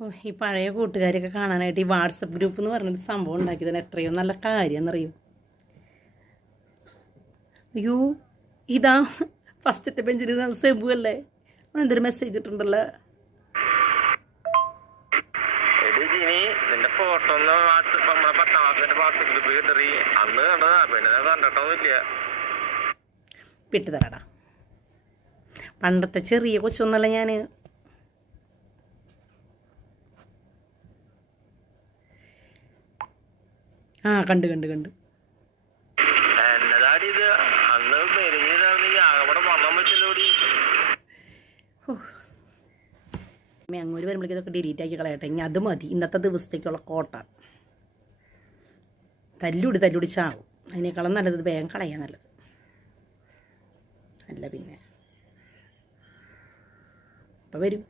ഓ ഈ പഴയ കൂട്ടുകാരൊക്കെ കാണാനായിട്ട് ഈ വാട്സപ്പ് ഗ്രൂപ്പ് എന്ന് പറഞ്ഞൊരു സംഭവം ഉണ്ടാക്കിയതിന് എത്രയോ നല്ല കാര്യം എന്നറിയോ അയ്യോ ഇതാ. ഫസ്റ്റത്തെ ബെഞ്ചിൽ സെബു അല്ലേ? അവൻ എന്തൊരു മെസ്സേജ് ഇട്ടുണ്ടല്ലോ ഫോട്ടോ ഒന്ന് വാട്സപ്പ് നമ്മളെ പത്താം ക്ലാസ്സിന്റെ വാട്സപ്പ് ഗ്രൂപ്പിൽ കിട്ടറി അന്ന് കണ്ടതാ. പിന്നെ ഞാൻ കണ്ടിട്ടൊന്നുമില്ല വിട്ടു തരാടാ. പണ്ടത്തെ ചെറിയ കൊച്ചൊന്നല്ല ഞാൻ ആ കണ്ട് കണ്ട് കണ്ട്. അങ്ങോട്ട് വരുമ്പോഴേക്കും ഇതൊക്കെ ഡിലീറ്റ് ആക്കി കളയട്ടെ. ഇനി അത് മതി. ഇന്നത്തെ ദിവസത്തേക്കുള്ള കോട്ട. തല്ലുടി തല്ലുടി ചാവും. അതിനേക്കാളും നല്ലത് വേഗം കളയാൻ നല്ലത്. അല്ല പിന്നെ. അപ്പം വരും.